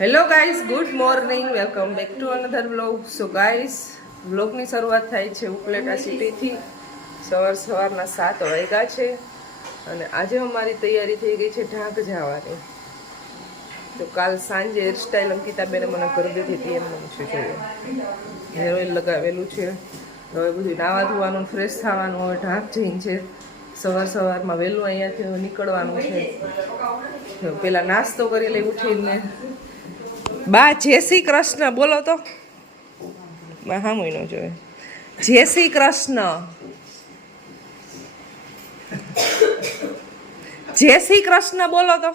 Hello guys, good morning, welcome back to another vlog. So guys, વ્લોગની શરૂઆત થાય છે ઉપલેટા સિટીથી. સવારના 7 વાગ્યા છે અને આજે અમારી તૈયારી થઈ ગઈ છે ઢાંક જવાની. તો કાલ સાંજે હેરસ્ટાઈલ અંકિતાબેને મને કરી દીધી હતી એમ છે. જોઈએ હેર ઓઇલ લગાવેલું છે. હવે બધું નાવા ધોવાનું, ફ્રેશ થવાનું. હવે ઢાંક જઈને છે સવારમાં વહેલું અહીંયાથી નીકળવાનું છે. પેલા નાસ્તો કરી લઈ ઉઠીને. બા જય શ્રી કૃષ્ણ બોલો તો. હા મહિનો જોઈએ. જય શ્રી કૃષ્ણ. જય શ્રી કૃષ્ણ બોલો તો.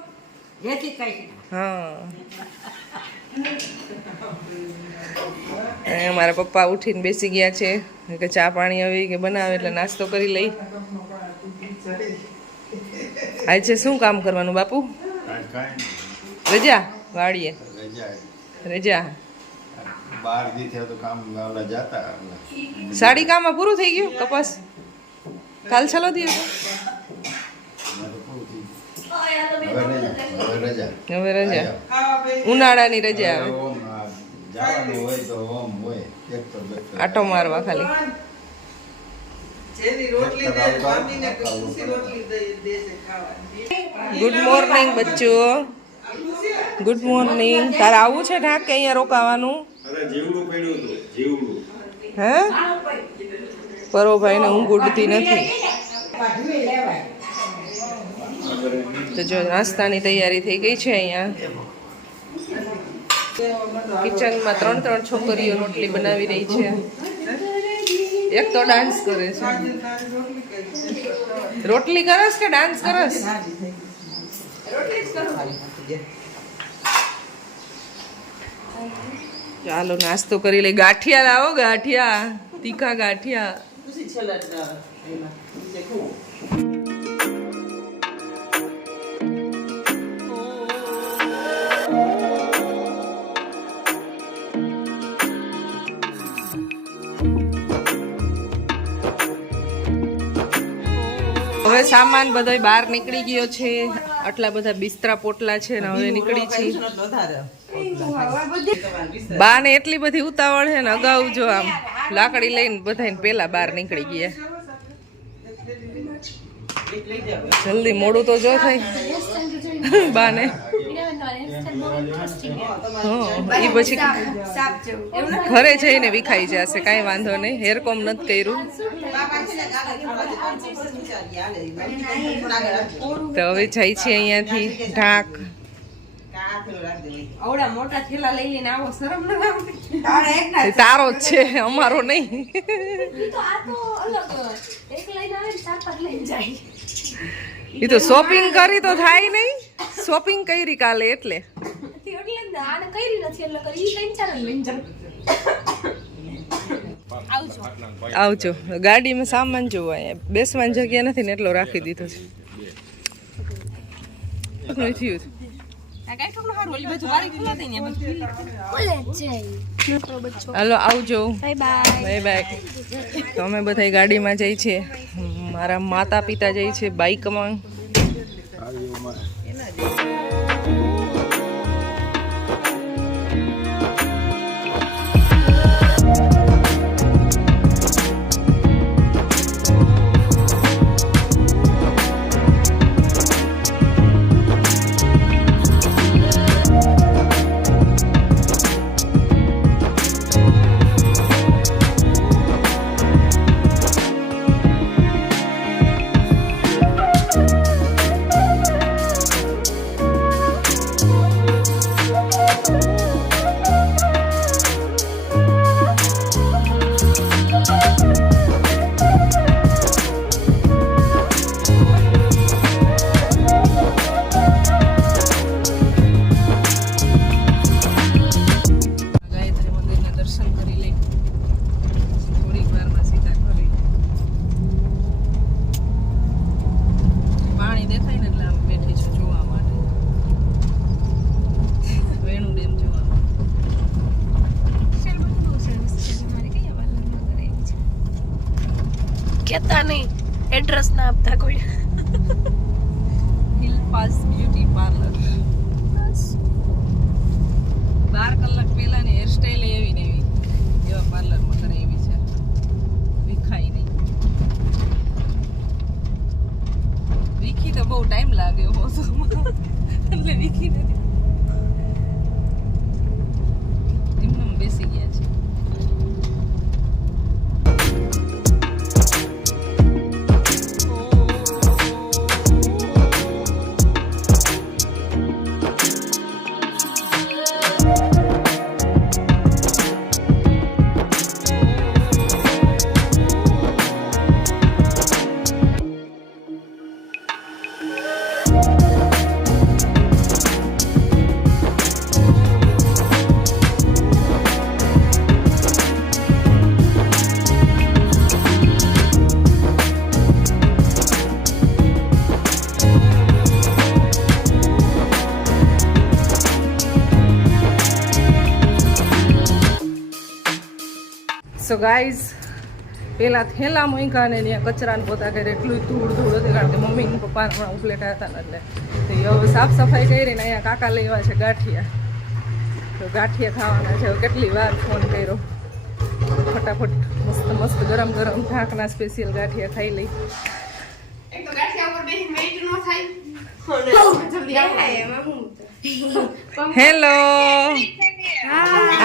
હા મારા પપ્પા ઉઠીને બેસી ગયા છે કે ચા પાણી આવી કે બનાવે એટલે નાસ્તો કરી લઈ. આજે શું કામ કરવાનું બાપુ? રજા વાડીએ રજા. સાડી કામમાં પૂરું થઈ ગયું. કપાસ કાલ ચાલો દે હવે રજા. ઉનાળાની રજા આવે. આટો મારવા ખાલી. ગુડ મોર્નિંગ બચ્ચો. Good morning. તારે આવું છે ઢાક કે અહીંયા રોકાવાનું? હે પરોભાઈ ને ઊંઘ ઉડતી નથી. તો જો નાસ્તાની તૈયારી થઈ ગઈ છે. અહીંયા કિચનમાં 3 છોકરીઓ રોટલી બનાવી રહી છે. એક તો ડાન્સ કરે છે. રોટલી કરસ કે ડાન્સ કરસ? ચાલો નાસ્તો કરી લઈ. ગાંઠિયા લાવો, ગાંઠિયા, તીખા ગાંઠિયા. હવે સામાન બધો બહાર નીકળી ગયો છે. આટલા બધા બિસ્તરા પોટલા છે ને હવે નીકળી છે. બા ને એટલી બધી ઉતાવળ છે ને અગાઉ જો આમ લાકડી લઈને બધાને પેલા બહાર નીકળી ગયા. જલ્દી મોડું તો જો થાય બા ને. એ પછી ઘરે જઈને વિખાઈ જશે. કાંઈ વાંધો નહીં. હેરકોમ નથી કર્યું તો હવે જાય છે અહીંયાથી ઢાક. તારો જ છે, અમારો નહીં. એ તો શોપિંગ કરી તો થાય નહીં. શોપિંગ કરી કાલે એટલે આવજો. ગાડીમાં સામાન જોવા બેસવાની જગ્યા નથી ને એટલો રાખી દીધો છે. હાલો આવજો. Bye bye. તો અમે બધા ગાડીમાં જઈ છે. મારા માતા પિતા જાય છે બાઈકમાં. કેતા નહીં, એડ્રેસ ના આપતા કોઈ. Hill pass beauty parlour. વીખી નથી એમને બેસી ગયા છે. સો ગાઈઝ પેલા થેલા મૂક્યા ને ત્યાં કચરાને પોતા કરે એટલું ધૂળ હતી કારણ કે મમ્મી ને પપ્પા હમણાં ઉપલેટા હતા ને એટલે તો હવે સાફ સફાઈ કરીને અહીંયા કાકા લેવા છે ગાંઠિયા. તો ગાંઠિયા ખાવાના છે. કેટલી વાર ફોન કર્યો ફટાફટ મસ્ત મસ્ત ગરમ ગરમ ઢાંકના સ્પેશિયલ ગાંઠિયા ખાઈ લઈ. હેલો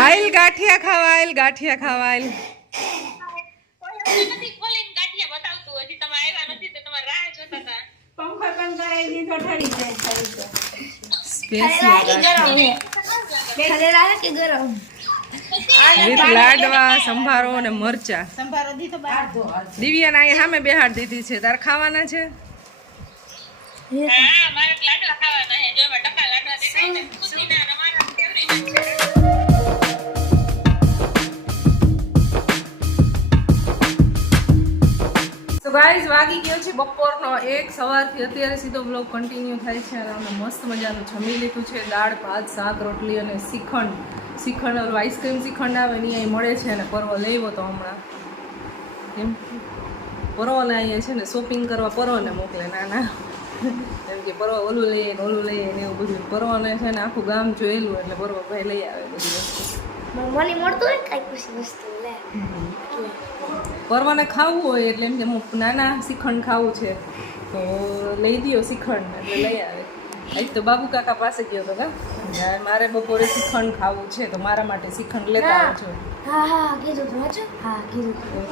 આઈલ ગાંઠિયા ખાવા આઈલ ગાંઠિયા ખાવા આઈલ લાડવા સંભારો ને મરચા. દિવ્યા ના સામે બેહાડ દીધી છે. તાર ખાવાના છે? ગાઈઝ વાગી ગયો છે બપોરનો 1 સવારથી અત્યારે સીધો બ્લોગ કન્ટિન્યુ થાય છે અને અમે મસ્ત મજાનું જમી લીધું છે. દાળ ભાત શાક રોટલી અને શ્રીખંડ આઈસ્ક્રીમ શ્રીખંડ આવે ને અહીં મળે છે અને પરવો લેવો તો હમણાં એમ પરવોને અહીંયા છે ને શોપિંગ કરવા પરવોને મોકલે નાના એમ કે પરવા ઓલું લઈએ ને એવું બધું. પરવાને છે ને આખું ગામ જોયેલું એટલે પરવા ભાઈ લઈ આવે બધી વસ્તુ. મને મળતું હોય કઈ ખુશી વસ્તુ લે પરવાને ખાવું હોય એટલે એમ કે નાના શ્રીખંડ ખાવું છે તો લઈ દો શ્રીખંડ એટલે લઈ આવે. આજ તો બાબુ કાકા પાસે ગયો હતો કા મારે બપોરે શ્રીખંડ ખાવું છે તો મારા માટે શ્રીખંડ લેતા આવજો. હા કીધું તું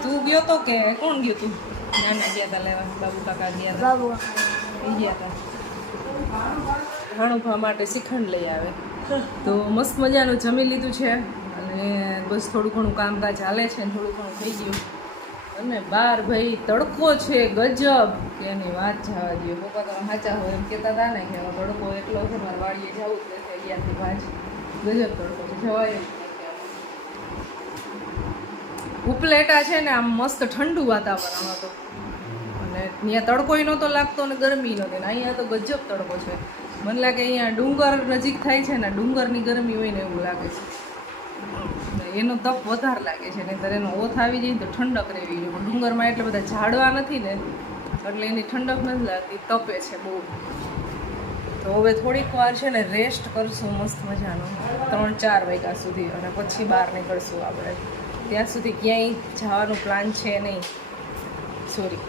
તું ગયો તો કે કોણ ગયો તું? નાના ગયા હતા લેવા બાબુ કાકા ગયા હતા ભાણુભા માટે શ્રીખંડ લઈ આવે. તો મસ્ત મજાનું જમી લીધું છે અને બસ થોડું ઘણું કામકાજ ચાલે છે ને થોડું ઘણું થઈ ગયું. અને બાર ભાઈ તડકો છે ગજબ કે એની વાત જવા દો. પપ્પા તમે સાચા હોય એમ કહેતા હતા ને કે તડકો એટલો છે મારે વાડીએ જવું જ નથી 11 થી 5 ગજબ તડકો છે જવાય. ઉપલેટા છે ને આમ મસ્ત ઠંડુ વાતાવરણ હતું અને ત્યાં તડકોય નહોતો લાગતો ને ગરમી નહોતી ને અહીંયા તો ગજબ તડકો છે. મને લાગે અહીંયા ડુંગર નજીક થાય છે ને ડુંગરની ગરમી હોય ને એવું લાગે છે. એનો તપ વધારે લાગે છે નહીંતર એનો ઓથ આવી જાય તો ઠંડક રહેવી જોઈએ પણ ડુંગરમાં એટલે બધા ઝાડવા નથી ને એટલે એની ઠંડક નથી લાગતી તપે છે બહુ. તો હવે થોડીક વાર છે ને રેસ્ટ કરશું મસ્ત મજાનો 3-4 વાગ્યા સુધી અને પછી બહાર નીકળશું આપણે. ત્યાં સુધી ક્યાંય જવાનું પ્લાન છે નહીં. સોરી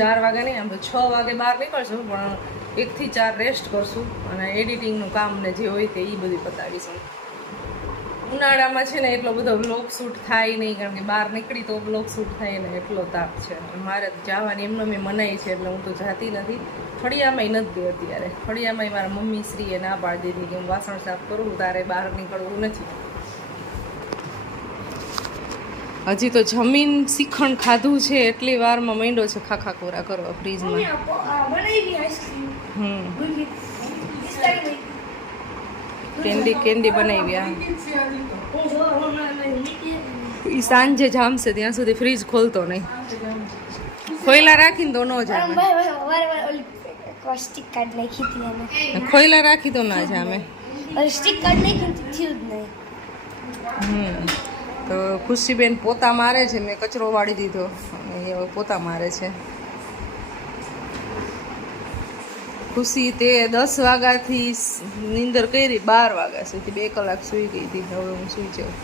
4 વાગ્યા નહીં આમ તો 6 વાગે બહાર નીકળશું પણ 1 થી 4 રેસ્ટ કરશું અને એડિટિંગનું કામ ને જે હોય તે એ બધું પતાવીશું. ઉનાળામાં છે ને એટલો બધો બ્લોગ શૂટ થાય નહીં કારણ કે બહાર નીકળી તો બ્લોગ શૂટ થાય ને એટલો તાપ છે. મારે જવાની એમનો મેં મનાઈ છે એટલે હું તો જાતી નથી. ફળિયામાંય નથી ગઈ અત્યારે. ફળિયામાંય મારા મમ્મી શ્રીએ ના પાડી દીધી કે હું વાસણ સાફ કરું તારે બહાર નીકળવું નથી. હજી તો જમીન શ્રીખંડ ખાધું છે એટલી વારમાં માંડ્યો છે ખાખા કોરા કરવા ફ્રીજમાં. કેન્ડી બનાવી એ સાંજે જામશે ત્યાં સુધી ફ્રીજ ખોલતો નહીં. ખોયલા રાખીને તો ન જામે. ખોયલા રાખી તો ના જામે. તો ખુશીબેન પોતા મારે છે. મેં કચરો વાળી દીધો અને એ પોતા મારે છે. ખુશી તે 10 વાગ્યાથી નીંદર કરી 12 વાગ્યા સુધી 2 કલાક સૂઈ ગઈ હતી. હવે હું સૂઈ જાઉં.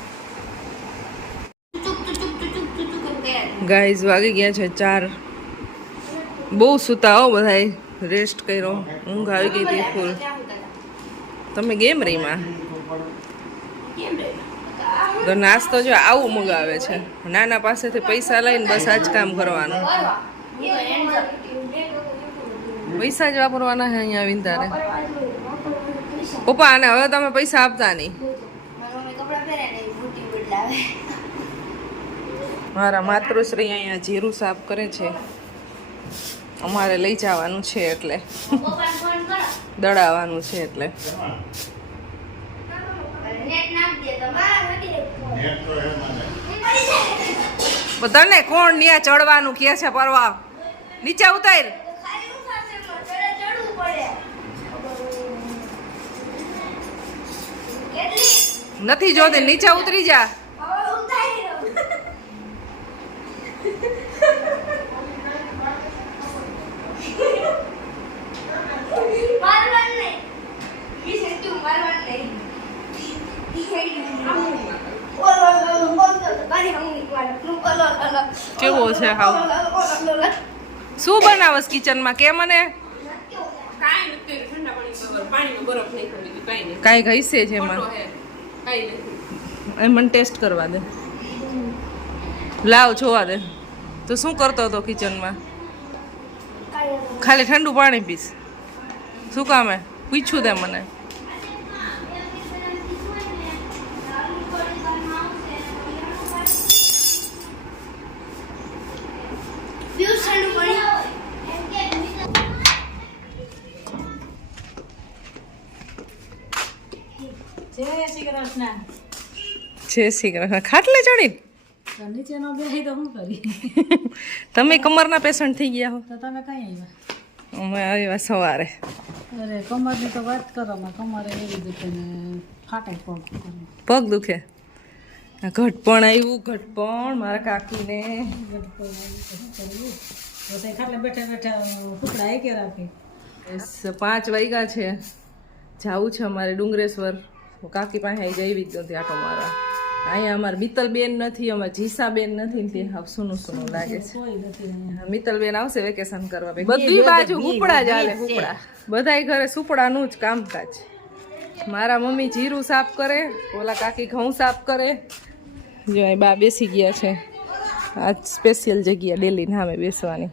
ગાઈઝ વાગી ગયા છે 4. બહુ સૂતા હો બધાય રેસ્ટ કર્યો ઊંઘ આવી ગઈ હતી ફૂલ. તમે ગેમ રહીમાં કેમ રે તો નાસ્તો જો આવું મગાવે છે નાના પાસેથી પૈસા લઈને બસ આ જ કામ કરવાનું પૈસા જ વાપરવાના છે અહીંયા આવીને તારે પપ્પા અને હવે તમે પૈસા આપતા નહીં મારા માતૃશ્રી અહીંયા જીરું સાફ કરે છે અમારે લઈ જવાનું છે એટલે દળાવવાનું છે એટલે તને કોણ ન્યા ચડવાનું કે છે પરવા નીચે ઉતાર નથી જોતી નીચે ઉતરી જા કેવો છે હાવ શું બનાવસ કિચનમાં કે મને કાંઈ ઘઈસે છે એમાં એ મને ટેસ્ટ કરવા દે લાવ જોવા દે તો શું કરતો હતો કિચનમાં ખાલી ઠંડુ પાણી પીસ શું કામે પૂછ્યું તે મને જય શ્રી કૃષ્ણ. જય શ્રી કૃષ્ણ ખાટલે ચડી તો નીચે નો બેહી તો હું કરી તમે કમરના પેશન્ટ થઈ ગયા હો તો તમે કઈ આવ્યા? અમે આવ્યા સવારે અરે કમરની તો વાત કરો માં કમરે એવી દુખે ને ફાટે પગ પગ દુખે ઘટપણ આવ્યું ઘટપણ મારા કાકીને ખાટલે બેઠા બેઠા કુકડા એ કે રાખી 5 વાગ્યા છે જાવું છે અમારે ડુંગરેશ્વર કાકી પાસે આવી જઈ જ નથી આટો મારવા અહીંયા અમારે મિત્તલબેન નથી અમારે જીસાબેન નથી તે હાવ સૂનું સૂનું લાગે છે કોઈ નથી અહીંયા. મિત્તલબેન આવશે વેકેશન કરવા બધી બાજુ હુપડા જ હાલે હુપડા બધાય ઘરે સુપડાનું જ કામકાજ મારા મમ્મી જીરું સાફ કરે ઓલા કાકી ઘઉં સાફ કરે જો અહીં બા બેસી ગયા છે આ સ્પેશિયલ જગ્યા ડેલી નામે બેસવાની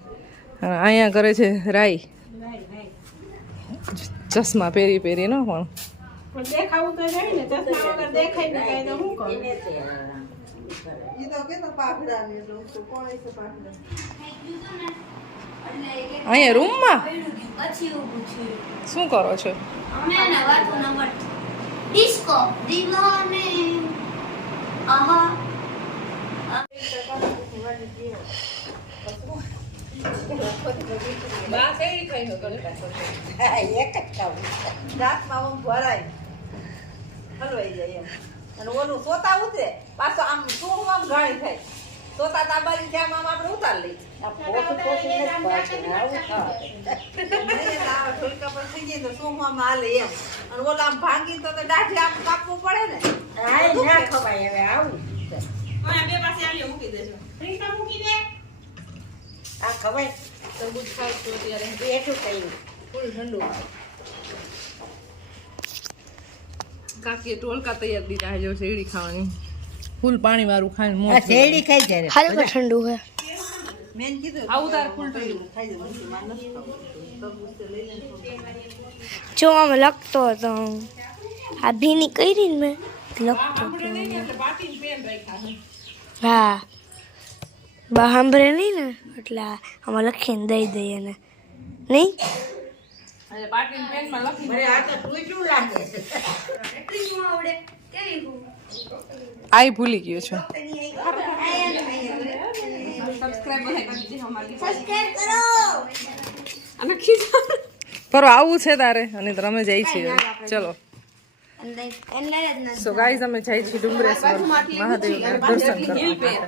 અને અહીંયા કરે છે રાઈ ચશ્મા પહેરી પહેરી ન પણ પણ દેખાવું તો જાય ને ચશ્મા વગર દેખાય ને કઈ તો શું કરું અહીંયા રૂમમાં શું કરો છો ડિસ્કો દીવાને આહા બા કઈ ખાઈ એક જ ખાવું દાંતમાં આમ ભરાય હલવાઈ જાય એમ અને ઓલું સોતા ઉતરે પાછો આમ શું આમ ઘાણી થાય સોતા તાબારી જેમ આમ આપણે ઉતાર લઈ ઢોલકા પર થઈ જાય તો શું આમ હાલે એમ અને ઓલા આમ ભાંગી તો દાઢી આમ કાપવું પડે ને ના ખવાય હવે આવું બે પાસે આલી મૂકી દેજો ફ્રીજમાં મૂકી દે આ ખવાય તરબૂચ ખાવ તો ત્યારે એટલું ખાઈ ફૂલ ઠંડુ કાકીએ ટોલકા તૈયાર દીધા છે જો શેરડી ખાવાની ફૂલ પાણી વાળું ખાઈને મોજ શેરડી ખાઈ જાય હલકો ઠંડુ હે મેં કીધું આવું તાર ફૂલ ઠંડુ ખાઈ જાય માર નથી ખાવું જો આમ લખતો હતો આ ભીની કરી ને મેં લખતો હતો હા બા સાંભળે નહીં ને એટલે આમાં લખીને દઈ દઈએ ને નહીં અને પાટીન પેનમાં લખી મને આ તો ટૂંચું લાગે આઈ ભૂલી ગયો છું પર આવું છે તારે અને તમે જઈ છીએ ચલો સો ગાઈઝ અમે જઈ છીએ ડુંગરેશ્વર મહાદેવ દર્શન કરવા